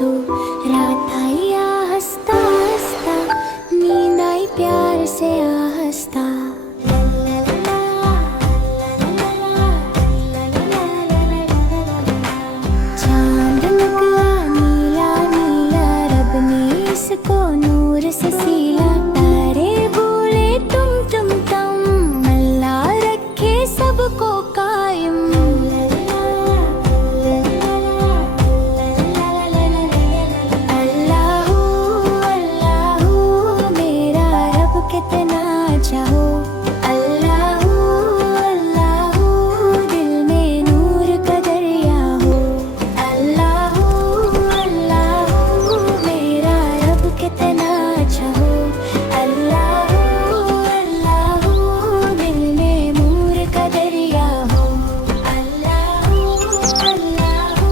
तो रात आई हंसता हंसता, नींद आई प्यार से आहस्ता। चांद निकला नीला नीला, रब ने इसको नूर से सीला। तारे बोले तुम तम, अल्लाह रखे सबको कायम। अल्लाहू अल्लाहू मेरा रब कितना चाहो। अल्लाहू अल्लाहू दिल में नूर का दरिया हो। अल्लाहू अल्लाहू मेरा रब कितना चाहो। अल्लाहू अल्लाहू दिल में नूर का दरिया हो। अल्लाहू अल्लाहू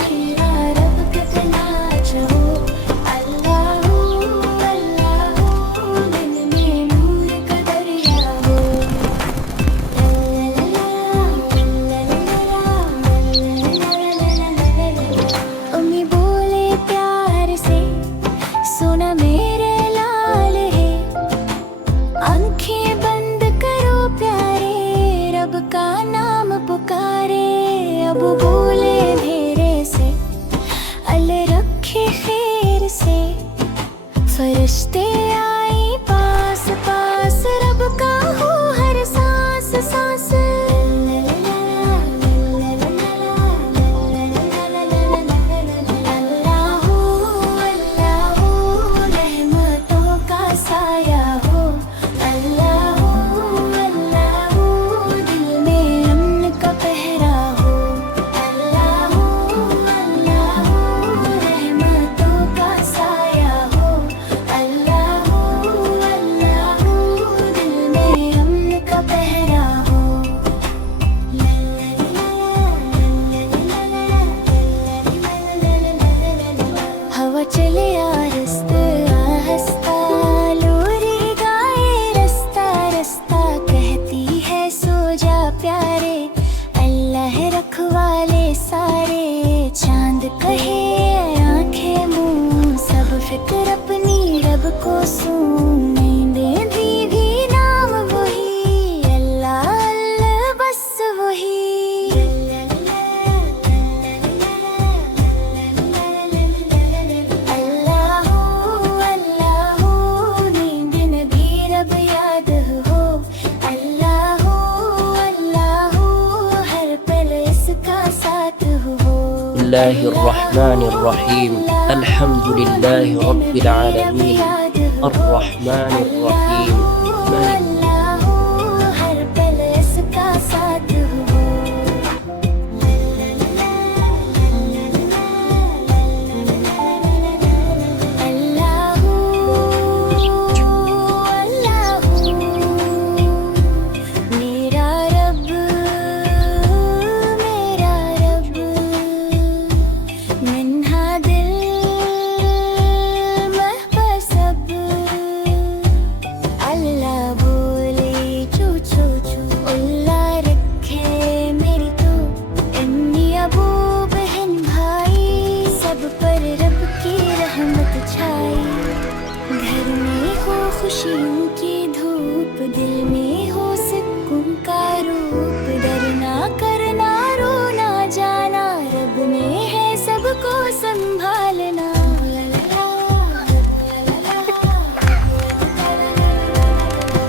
मेरा रब कितना चाहो। अल्लाहू अल्लाहू दिल में नूर का दरिया हो। अम्मी बोले प्यार से, सोना मेरे लाल है। आंखें बंद करो प्यारे, रब का नाम पुकारे। अब बोले मेरे से, अल्लाह रखे खैर से। फरिश्ते आई पास पास, रब का हो हर सांस सांस। अल्लाहू अल्लाहू रहमतों का साया हो। अल्लाहू अल्लाहू दिल में अमन का पहरा हो। अल्लाहू अल्लाहू रहमतों का साया हो। अल्लाहू अल्लाहू दिल में अमन का पहरा हो। हवा चले आहिस्ता आहिस्ता, लोरी गाए रास्ता रास्ता। कहती है सो जा प्यारे, अल्लाह रखवाले सारे। चांद कहे आंखें मुंह, सब फिक्र अपनी रब को सूं। नींदें भी नाम वही, अल्लाह अल्लाह बस वही। अल्लाहू अल्लाहू नींद न भी रब याद हो। अल्लाहू अल्लाहू हर पल इसका साथ हो। बिस्मिल्लाहिर्रहमानिर्रहीम। अल्हम्दुलिल्लाहि रब्बिल आलमीन, अर्रहमानिर्रहीम, अल्लाहू हर पल इसका साथ हो। अल्लाहू अल्लाहू मेरा रब मिन्हा दिल महबसब। अल्लाह बोले चू चू चू, अल्लाह रखे मेरी तो। अम्मी अबू बहन भाई, सब पर रब की रहमत छाई। घर में हो खुशियों की धूप, दिल में हो सुकून का रूप। डरना करना रोना जाना, रब ने है सबको संभालना।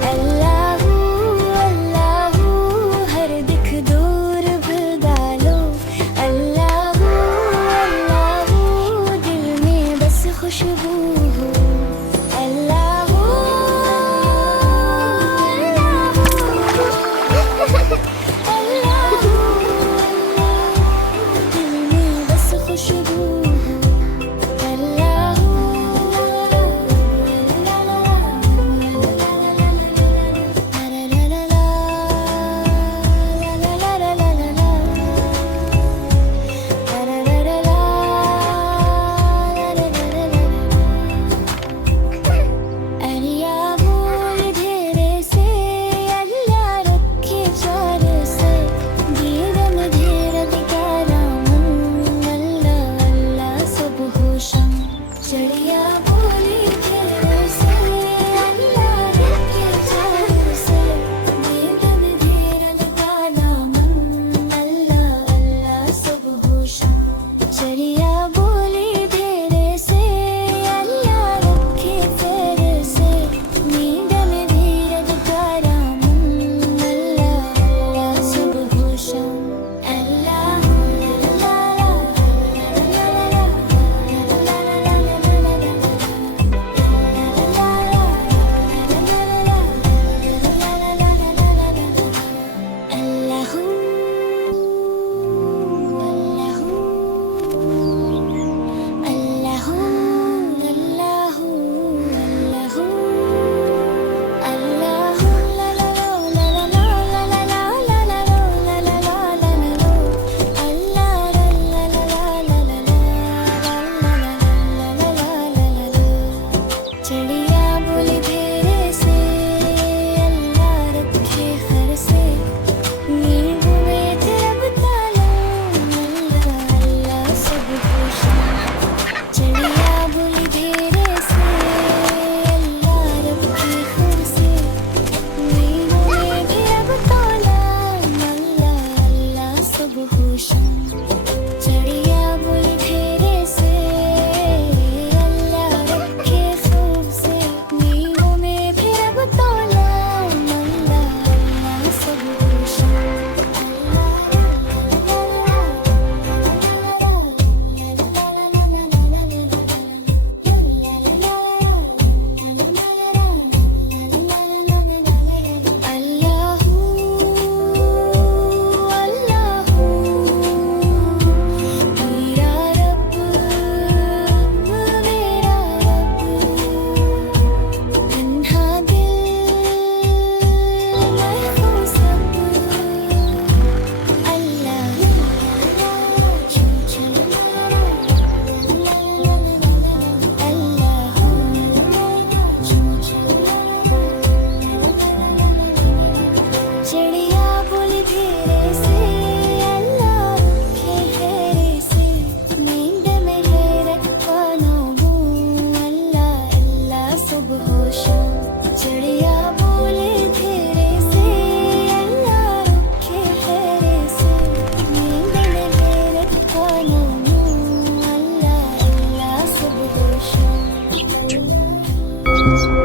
अल्लाहू अल्लाहू हर दिख दूर भगा लो। अल्लाहू अल्लाहू दिल में बस खुशबू हो। अल्लाहू अल्लाहू दिल में बस खुशबू हो। अल्लाहू चो